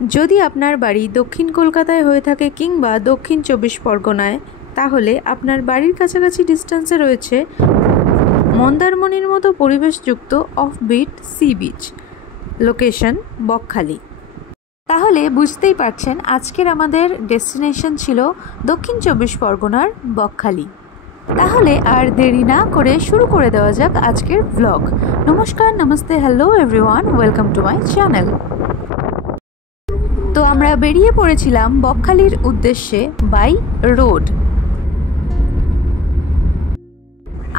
যদি আপনার বাড়ি দক্ষিণ কলকাতায় হয়ে থাকে কিংবা দক্ষিণ 24 পরগনায়, তাহলে আপনার বাড়ির কাছাকাছি ডিস্টেন্সে রয়েছে মন্দারমণির মতো পরিবেশযুক্ত offbeat sea beach, location Bakkhali. তাহলে বুঝতেই পারছেন আজকের আমাদের ডেস্টিনেশন ছিল দক্ষিণ 24 পরগনার বকখালি। তাহলে আর দেরি না করে শুরু করে দেওয়া যাক আজকের ব্লগ। নমস্কার, namaste, hello everyone, welcome to my channel. তো আমরা বেরিয়ে পড়েছিলাম বকখালির উদ্দেশ্যে বাই রোড।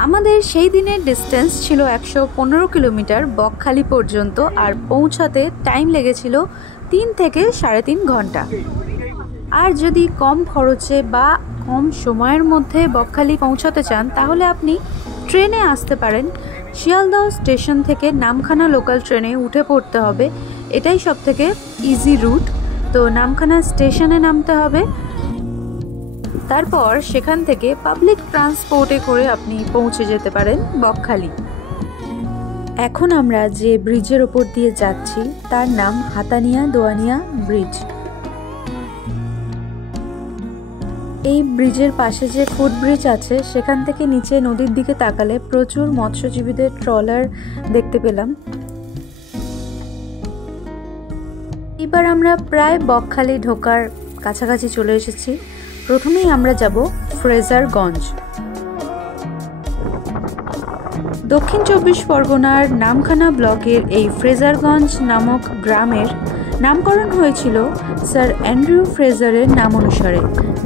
আমাদের সেই দিনের ডিস্টেন্স ছিল 115 কিলোমিটার বকখালি পর্যন্ত, আর পৌঁছাতে টাইম লেগেছিল 3 থেকে 3.5 ঘন্টা। আর যদি কম খরচে বা কম সময়ের মধ্যে বকখালি পৌঁছাতে চান তাহলে আপনি ট্রেনে আসতে পারেন। শিয়ালদহ স্টেশন থেকে নামখানা লোকাল ট্রেনে উঠে পড়তে হবে, এটাই সবথেকে ইজি রুট। তো নামখানা স্টেশনে নামতে হবে, তারপর সেখান থেকে পাবলিক ট্রান্সপোর্টে করে আপনি পৌঁছে যেতে পারেন বকখালি। এখন আমরা যে ব্রিজের ওপর দিয়ে যাচ্ছি তার নাম হাতানিয়া দোয়ানিয়া ব্রিজ। এই ব্রিজের পাশে যে ফুটব্রিজ আছে সেখান থেকে নিচে নদীর দিকে তাকালে প্রচুর মৎস্যজীবীদের ট্রলার দেখতে পেলাম। এবার আমরা প্রায় বকখালি ঢোকার কাছাকাছি চলে এসেছি। প্রথমেই আমরা যাব ফ্রেজারগঞ্জ। দক্ষিণ 24 পরগনার নামখানা ব্লকের এই ফ্রেজারগঞ্জ নামক গ্রামের নামকরণ হয়েছিল স্যার অ্যান্ড্রু ফ্রেজারের নাম অনুসারে,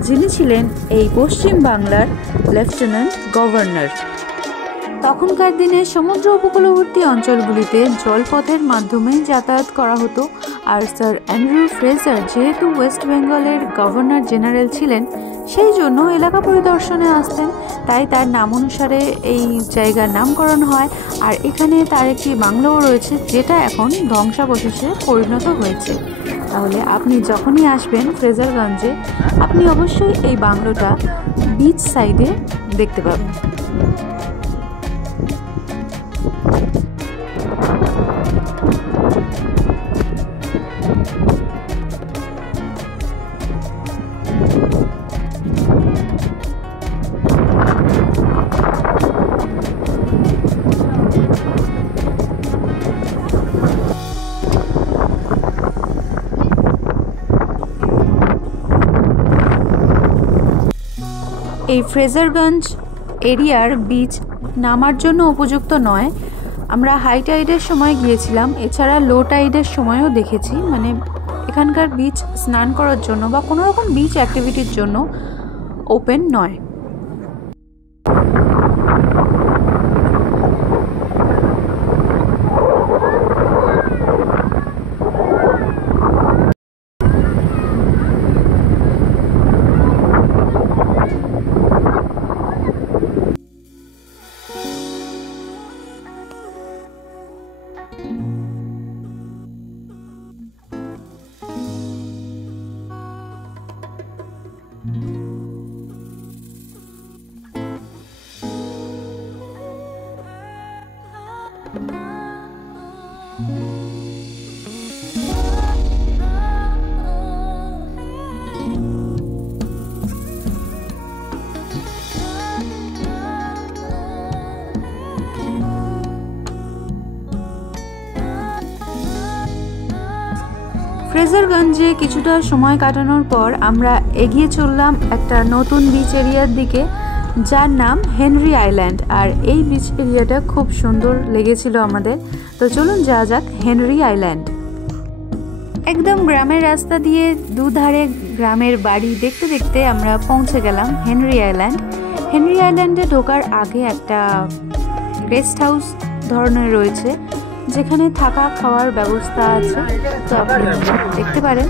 যিনি ছিলেন এই পশ্চিম বাংলার লেফটেন্যান্ট গভর্নর। তখনকার দিনে সমুদ্র উপকূলবর্তী অঞ্চলগুলিতে জলপথের মাধ্যমে যাতায়াত করা হতো, আর স্যার অ্যান্ড্রু ফ্রেজার যেহেতু ওয়েস্ট বেঙ্গলের গভর্নর জেনারেল ছিলেন, সেই জন্য এলাকা পরিদর্শনে আসতেন, তাই তার নাম অনুসারে এই জায়গার নামকরণ হয়। আর এখানে তার একটি বাংলোও রয়েছে, যেটা এখন ধ্বংসাবশেষে পরিণত হয়েছে। তাহলে আপনি যখনই আসবেন ফ্রেজারগঞ্জে, আপনি অবশ্যই এই বাংলোটা বিচ সাইডে দেখতে পাবেন। এই ফ্রেজারগঞ্জ এরিয়ার বিচ নামার জন্য উপযুক্ত নয়। আমরা হাই টাইডের সময় গিয়েছিলাম, এছাড়া লো টাইডের সময়ও দেখেছি। মানে এখানকার বিচ স্নান করার জন্য বা কোনো রকম বিচ অ্যাক্টিভিটির জন্য ওপেন নয়। ফ্রেজারগঞ্জে কিছুটা সময় কাটানোর পর আমরা এগিয়ে চললাম একটা নতুন বিচ এরিয়ার দিকে, যার নাম হেনরি আইল্যান্ড। আর এই বিচ এরিয়াটা খুব সুন্দর লেগেছিল আমাদের। তো চলুন যাওয়া যাক হেনরি আইল্যান্ড। একদম গ্রামের রাস্তা দিয়ে দুধারে গ্রামের বাড়ি দেখতে দেখতে আমরা পৌঁছে গেলাম হেনরি আইল্যান্ড। হেনরি আইল্যান্ডে ঢোকার আগে একটা গেস্ট হাউস ধরনের রয়েছে, যেখানে থাকা খাওয়ার ব্যবস্থা আছে, তো আপনি দেখতে পারেন।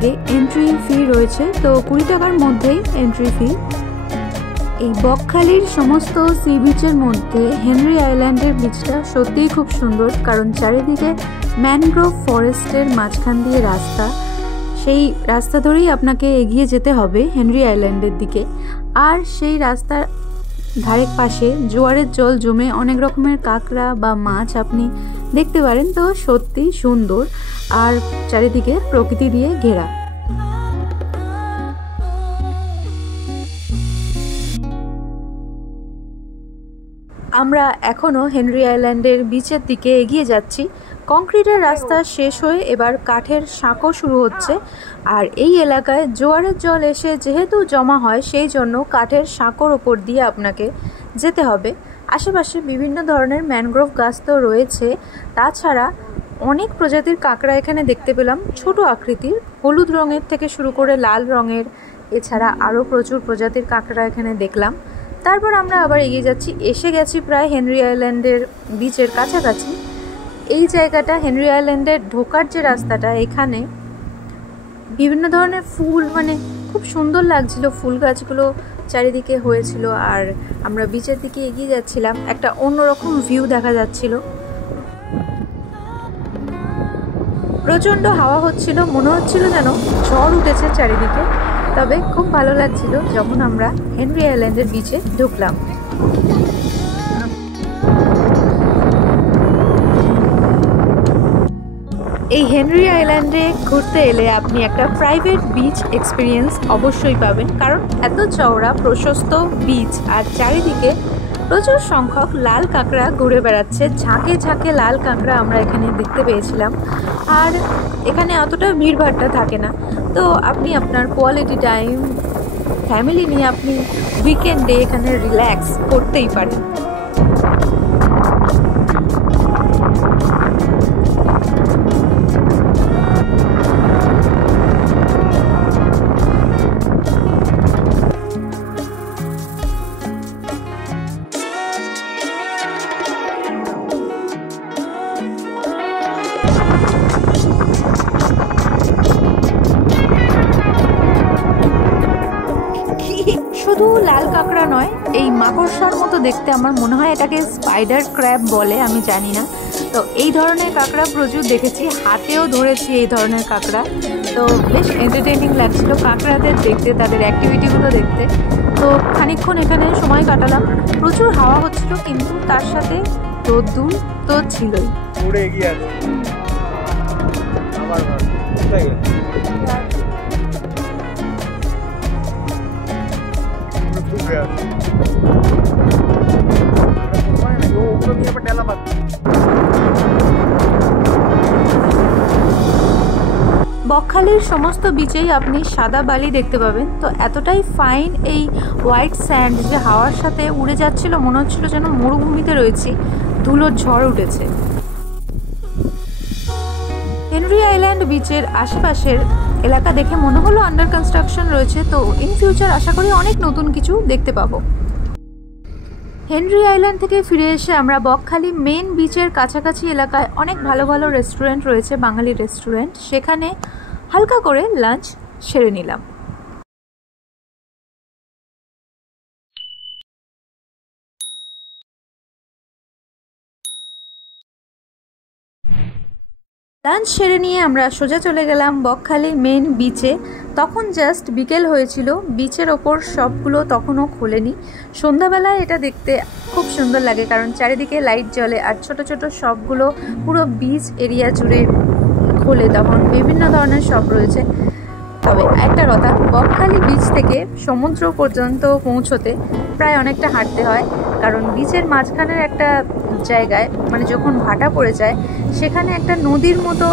আগে এন্ট্রি ফি রয়েছে, তো 20 টাকার মধ্যেই এন্ট্রি ফি। এই বকখালির সমস্ত সি বিচের মধ্যে হেনরি আইল্যান্ডের বিচটা সত্যিই খুব সুন্দর, কারণ চারিদিকে ম্যানগ্রোভ ফরেস্টের মাঝখান দিয়ে রাস্তা। সেই রাস্তা ধরেই আপনাকে এগিয়ে যেতে হবে হেনরি আইল্যান্ডের দিকে। আর সেই রাস্তার ধারের পাশে জোয়ারের জল জমে অনেক রকমের কাঁকড়া বা মাছ আপনি দেখতে পারেন। তো সত্যি সুন্দর, আর চারিদিকে প্রকৃতি দিয়ে ঘেরা। আমরা এখনও হেনরি আইল্যান্ডের বিচের দিকে এগিয়ে যাচ্ছি। কংক্রিটের রাস্তা শেষ হয়ে এবার কাঠের সাঁকো শুরু হচ্ছে। আর এই এলাকায় জোয়ারের জল এসে যেহেতু জমা হয়, সেই জন্য কাঠের সাঁকোর ওপর দিয়ে আপনাকে যেতে হবে। আশেপাশে বিভিন্ন ধরনের ম্যানগ্রোভ গাছ তো রয়েছে, তাছাড়া অনেক প্রজাতির কাঁকড়া এখানে দেখতে পেলাম, ছোট আকৃতির, হলুদ রঙের থেকে শুরু করে লাল রঙের, এছাড়া আরও প্রচুর প্রজাতির কাঁকড়া এখানে দেখলাম। তারপর আমরা আবার এগিয়ে যাচ্ছি, এসে গেছি প্রায় হেনরি আইল্যান্ডের বিচের কাছাকাছি। এই জায়গাটা হেনরি আইল্যান্ডের ঢোকার যে রাস্তাটা, এখানে বিভিন্ন ধরনের ফুল, মানে খুব সুন্দর লাগছিল, ফুল গাছগুলো চারিদিকে হয়েছিল। আর আমরা বিচের দিকে এগিয়ে যাচ্ছিলাম, একটা অন্যরকম ভিউ দেখা যাচ্ছিল। প্রচণ্ড হাওয়া হচ্ছিল, মনে হচ্ছিল যেন ঝড় উঠেছে চারিদিকে। তবে খুব ভালো লাগছিল যখন আমরা হেনরি আইল্যান্ডের বিচে ঢুকলাম। এই হেনরি আইল্যান্ডে ঘুরতে এলে আপনি একটা প্রাইভেট বিচ এক্সপিরিয়েন্স অবশ্যই পাবেন, কারণ এত চওড়া প্রশস্ত বিচ আর চারিদিকে প্রচুর সংখ্যক লাল কাঁকড়া ঘুরে বেড়াচ্ছে। ঝাঁকে ঝাঁকে লাল কাঁকড়া আমরা এখানে দেখতে পেয়েছিলাম। আর এখানে অতটা ভিড়ভাড়টা থাকে না, তো আপনি আপনার কোয়ালিটি টাইম ফ্যামিলি নিয়ে আপনি উইকেন্ডে এখানে রিল্যাক্স করতেই পারেন। শুধু লাল কাঁকড়া নয়, এই মাকড়সার মতো দেখতে, আমার মনে হয় এটাকে স্পাইডার ক্র্যাব বলে, আমি জানি না। তো এই ধরনের কাঁকড়া প্রচুর দেখেছি, হাতেও ধরেছি এই ধরনের কাঁকড়া। তো বেশ এন্টারটেইনিং লাগছিল কাঁকড়াদের দেখতে, তাদের অ্যাক্টিভিটিগুলো দেখতে। তো খানিকক্ষণ এখানে সময় কাটালাম। প্রচুর হাওয়া হচ্ছিল, কিন্তু তার সাথে রোদ্দুর তো ছিলই। বকখালির সমস্ত বিচেই আপনি সাদা বালি দেখতে পাবেন। তো এতটাই ফাইন এই হোয়াইট স্যান্ড যে হাওয়ার সাথে উড়ে যাচ্ছিল, মনে হচ্ছিল যেন মরুভূমিতে রয়েছি, ধুলোর ঝড় উঠেছে। হেনরি আইল্যান্ড বিচের আশেপাশের এলাকা দেখে মনে হলো আন্ডার কনস্ট্রাকশন রয়েছে, তো ইন ফিউচার আশা করি অনেক নতুন কিছু দেখতে পাবো। হেনরি আইল্যান্ড থেকে ফিরে এসে আমরা বকখালি মেন বিচের কাছাকাছি এলাকায় অনেক ভালো ভালো রেস্টুরেন্ট রয়েছে, বাঙালি রেস্টুরেন্ট, সেখানে হালকা করে লাঞ্চ সেরে নিলাম। লাঞ্চ সেরে নিয়ে আমরা সোজা চলে গেলাম বকখালি মেন বিচে। তখন জাস্ট বিকেল হয়েছিল, বিচের ওপর সবগুলো তখনও খোলেনি। সন্ধ্যাবেলায় এটা দেখতে খুব সুন্দর লাগে, কারণ চারিদিকে লাইট জ্বলে আর ছোট ছোট সবগুলো পুরো বিচ এরিয়া জুড়ে খোলে, তখন বিভিন্ন ধরনের শপ রয়েছে। তবে একটা কথা, বকখালি বিচ থেকে সমুদ্র পর্যন্ত পৌঁছতে প্রায় অনেকটা হাঁটতে হয়, কারণ বিচের মাঝখানের একটা জায়গায়, মানে যখন ভাটা পড়ে যায়, সেখানে একটা নদীর মতো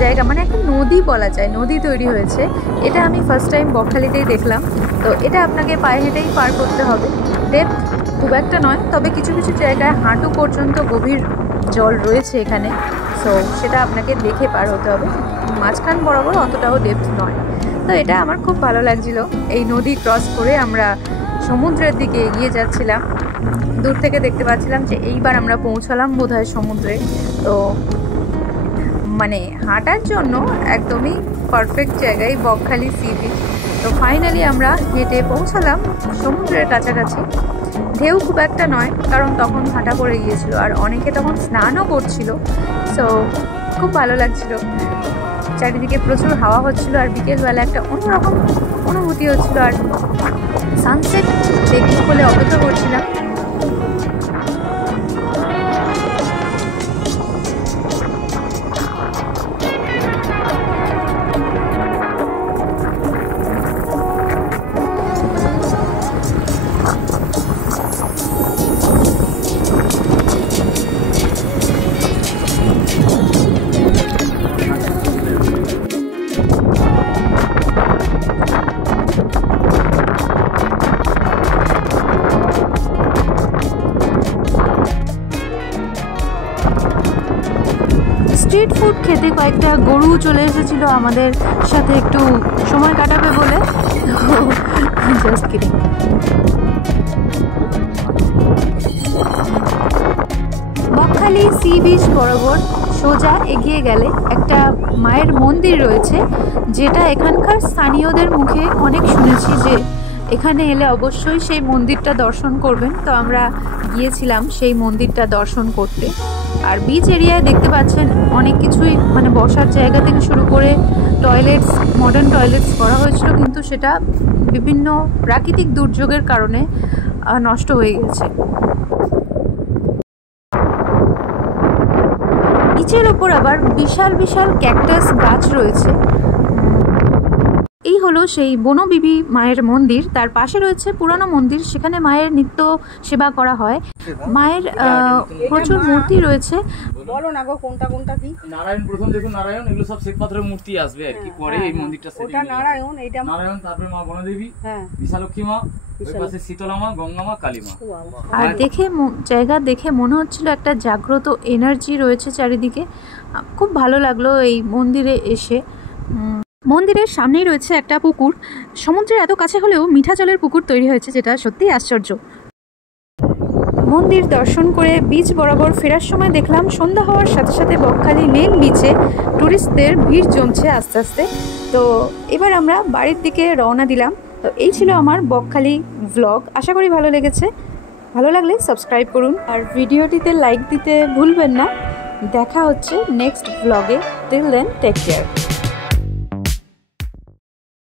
জায়গা, মানে একটা নদী বলা যায়, নদী তৈরি হয়েছে। এটা আমি ফার্স্ট টাইম বকখালিতেই দেখলাম। তো এটা আপনাকে পায়ে হেঁটেই পার করতে হবে। ডেপথ খুব একটা নয়, তবে কিছু কিছু জায়গায় হাঁটু পর্যন্ত গভীর জল রয়েছে এখানে, সো সেটা আপনাকে দেখে পার হতে হবে। মাঝখান বরাবর অতটাও ডেপথ নয়। তো এটা আমার খুব ভালো লাগছিল। এই নদী ক্রস করে আমরা সমুদ্রের দিকে এগিয়ে যাচ্ছিলাম। দূর থেকে দেখতে পাচ্ছিলাম যে এইবার আমরা পৌঁছালাম বোধহয় সমুদ্রে। তো মানে হাঁটার জন্য একদমই পারফেক্ট জায়গায়, বকখালি সি বিচ। তো ফাইনালি আমরা হেঁটে পৌঁছালাম সমুদ্রের কাছাকাছি। ঢেউ খুব একটা নয়, কারণ তখন ভাটা পড়ে গিয়েছিল আর অনেকে তখন স্নানও করছিল। সো খুব ভালো লাগছিল, চারিদিকে প্রচুর হাওয়া হচ্ছিল আর বিকেলবেলা একটা অন্যরকম অনুভূতি হচ্ছিল। আর সানসেট দেখব বলে অপেক্ষা করছিলাম। স্ট্রিট ফুড খেতে কয়েকটা গরু চলে এসেছিল আমাদের সাথে একটু সময় কাটাবে বলে। Just kidding. Bakkhali sea beach বরাবর সোজা এগিয়ে গেলে একটা মায়ের মন্দির রয়েছে, যেটা এখানকার স্থানীয়দের মুখে অনেক শুনেছি যে এখানে এলে অবশ্যই সেই মন্দিরটা দর্শন করবেন। তো আমরা গিয়েছিলাম সেই মন্দিরটা দর্শন করতে। আর বিচ এরিয়ায় দেখতে পাচ্ছেন অনেক কিছুই, মানে বসার জায়গা থেকে শুরু করে টয়লেটস, মডার্ন টয়লেটস করা হয়েছিল, কিন্তু সেটা বিভিন্ন প্রাকৃতিক দুর্যোগের কারণে নষ্ট হয়ে গেছে। বিচের ওপর আবার বিশাল বিশাল ক্যাকটাস গাছ রয়েছে। এই হলো সেই বনবিবি মায়ের মন্দির। তার পাশে রয়েছে পুরানো মন্দির, সেখানে মায়ের নিত্য সেবা করা হয়। মায়ের প্রচুর মূর্তি রয়েছে। বলো না গো কোনটা কোনটা কি? নারায়ণ প্রথম দেখুন, নারায়ণ, এগুলো সব শ্বেতপাথরের মূর্তি আসবে আর কি। পরে এই মন্দিরটা ওটা নারায়ণ, এটা নারায়ণ, তারপরে মা বনদেবী, হ্যাঁ, বিশালক্ষী মা, ওই পাশে শীতলা মা, গঙ্গা মা, কালী মা। আর দেখে জায়গা দেখে মনে হচ্ছিল একটা জাগ্রত এনার্জি রয়েছে চারিদিকে। খুব ভালো লাগলো এই মন্দিরে এসে। মন্দিরের সামনেই রয়েছে একটা পুকুর। সমুদ্রের এত কাছে হলেও মিঠা জলের পুকুর তৈরি হয়েছে, যেটা সত্যিই আশ্চর্য। মন্দির দর্শন করে বিচ বরাবর ফেরার সময় দেখলাম সন্ধ্যা হওয়ার সাথে সাথে বকখালি মেন বিচে টুরিস্টদের ভিড় জমছে আস্তে আস্তে। তো এবার আমরা বাড়ির দিকে রওনা দিলাম। তো এই ছিল আমার বকখালি ভ্লগ। আশা করি ভালো লেগেছে। ভালো লাগলে সাবস্ক্রাইব করুন আর ভিডিওটিতে লাইক দিতে ভুলবেন না। দেখা হচ্ছে নেক্সট ভ্লগে। Till then take care.